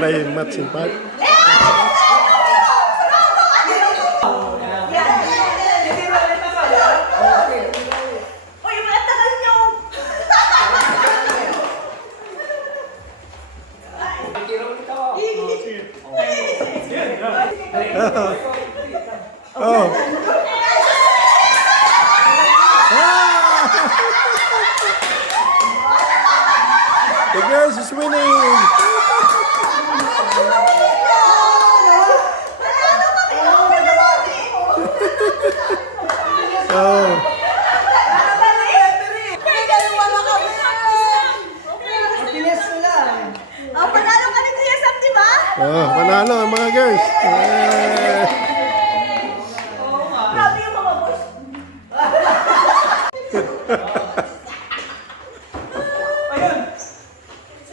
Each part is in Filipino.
play matching part. Oh. The girls is winning. Oh. Panalo ka ni Kuya Sam, di ba? Oh, panalo ang mga girls. Grabe yung mga boys. Ayun.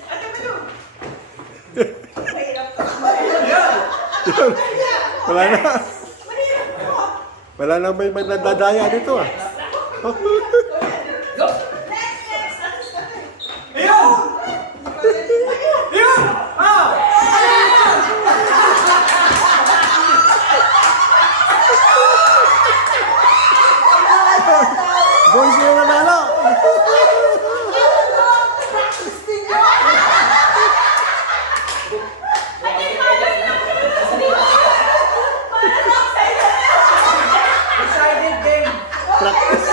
Ate mo yun. Wala na. Wala na may nadadaya dito ah. Boys yung nanalo. Practice.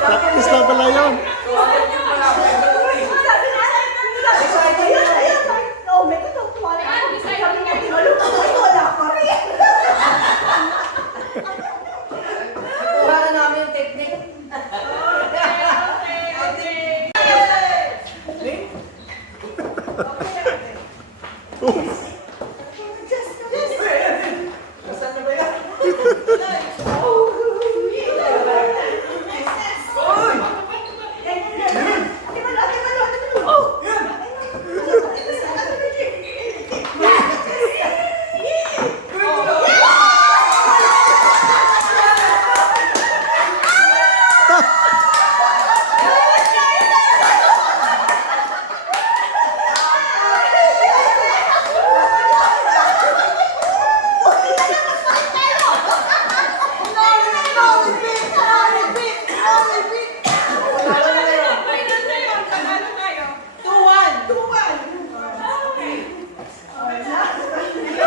Practice lang pala yun. Wala namin yung technique.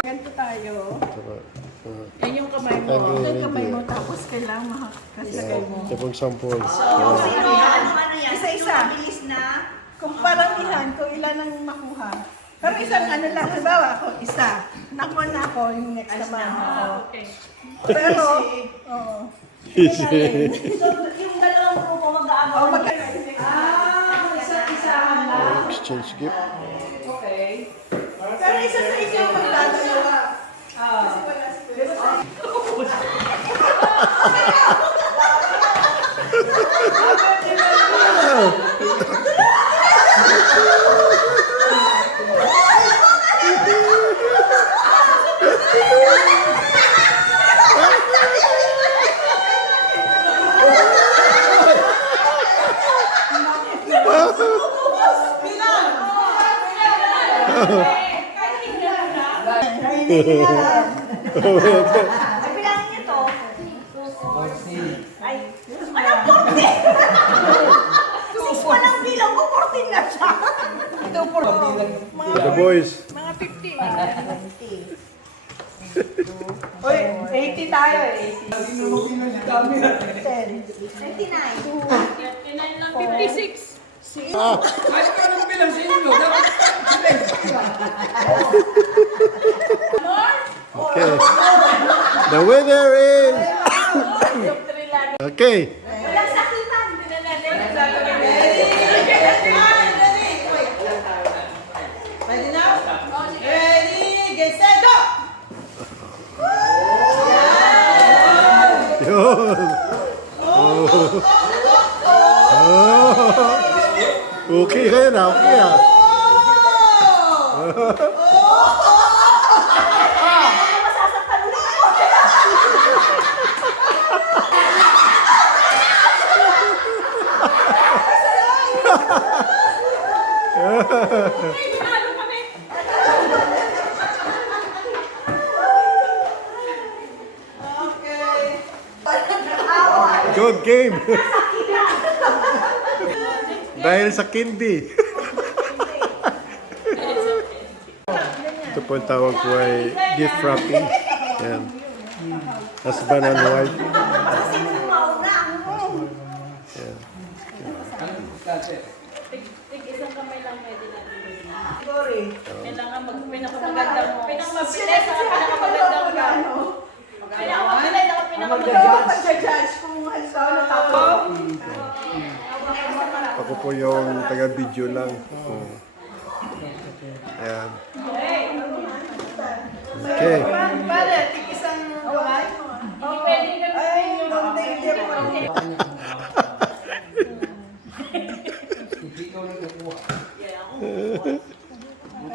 Ganito tayo. Yan yung kamay mo. Yung kamay mo, tapos kailangan makakalagay mo. Tipong samples. Isa-isa. Kung paramihan, kung ilan ang makuha. Pero isang ano lang, halimbawa ako, isa. Nakuha na ako yung next naman. Okay. Pero, oo. Easy. So, yung dalawang grupo mag-aagaw. Oh, isa-isahan lang. Exchange gift. Okay. Pero isa sa isa yung magdadalawa. Ay, bilangin niyo to. Ay, anong 40? Sis pa lang bilang ko, 14 na siya. Ito po. For the boys. Mga 50. Uy, 80 tayo eh. 56. Ah. Okay. The winner is... Okay. Walang sakitan. Ready now? Ready, get set, go! Yun. Okay kayo na, okay ah. Masasaktan ulit ako. Ay, binalo kami! came. Dahil sa candy. Ito po ang tawag ko ay gift wrapping. Yan. Husband and wife. Sino yung mauna? Yan. Isang kamay lang pwede natin. Sorry. Kailangan pinakamagandang pinakamabilis sa pinakamagandang ka. Pinakamabilis at pinakamagandang. Pag-judge kung halimbawa natapos. Ako po yung taga-video lang. Oh. Ayan. Okay. Pare, tig-isang gawin mo. Hindi pwedeng Ay, gamitin yung hindi mo.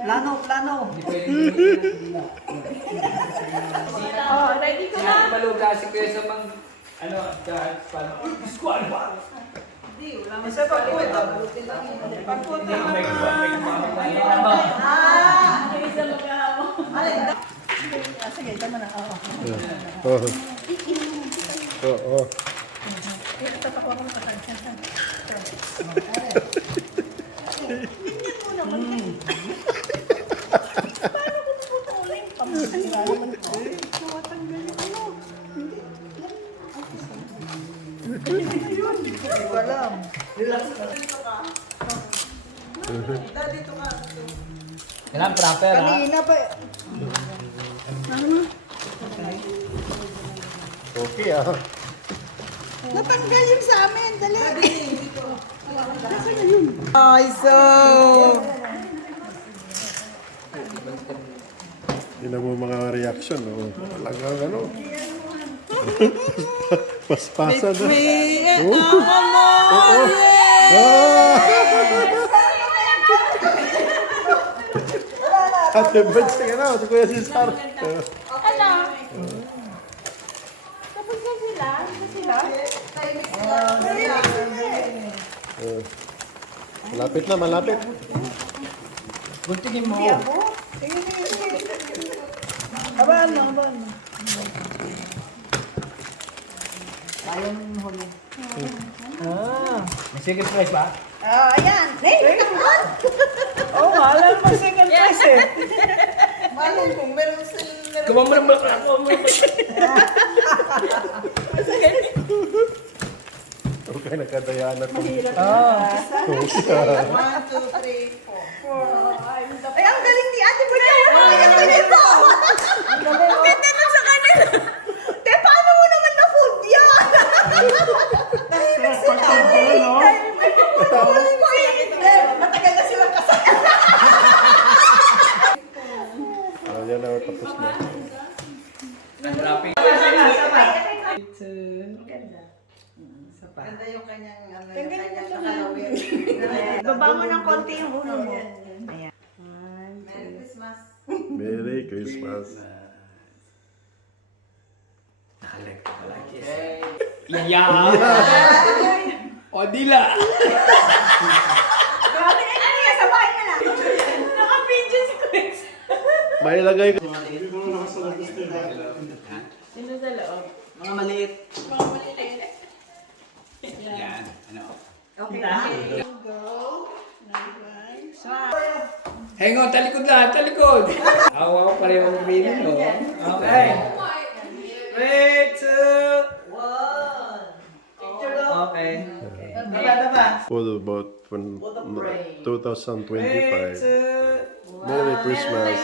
Plano. Oh, ready ko na. Maluga si Kuya sa mga ano, paano? Squad ba? Isa pagpunta. Pagpunta. Yung isa magkahamo. Sige, tama na. Oo. Oh. Oh, oh. Ito pa ako nakatagsan. Paano ko puputulin? Pamasira naman ko. Tumatanggal yung ano. Hindi ko alam. Relax ka. Dito ka. Kailangan proper ha? Kanina pa. Okay ah. Natanggal yung sa amin. Dali. Nasaan na yun? Ay, so. Yun ang mga reaction. Oh. Talagang ano. Paspasa na. Oh. Oo. Ah! Ate Birds, sige na. Si Kuya Cesar. Ano? Tapos na sila? Malapit na, malapit. Guntingin mo. Aban. May secret prize ba? Ayan. Hey, oh, alam mo second prize eh. Malong kung meron silang Kumamara mo ako. Okay, nagkadayaan na ito. mahirap. 1, 2, 3, 4. Ay, ang galing ni Ate Boy. Ang galing po. Ang ganda nun sa kanila. Te, paano mo naman na-fold yan? Tahimik sila. Matagal na silang kasal. Ayan na, tapos na. Unwrapping. Ganda yung kanyang nakalawin. Baba mo ng konti yung ulo mo. Ayan. Merry Christmas. Merry Christmas. Nakalag ka pala. Iyan! O dila! Grabe na yun. Sa bahay na lang. Naka-video si Chris. May ilagay ka. Sino sa loob? Mga maliit. Mga maliliit. Yan. Ano? Okay. Go. Hang on, talikod lahat, talikod! Awa ko pareho ang green, no? Okay. 3, 2, 1. Okay. For about 2025. 2, Merry Christmas.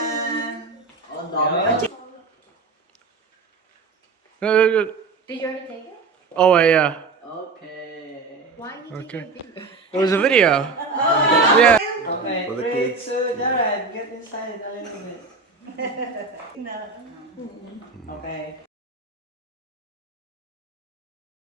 Did you already take it? Oh, yeah. Okay. Why did Okay. It was a video. Yeah. Okay. For the 3, kids. 2, Jared, get inside a little bit. Okay.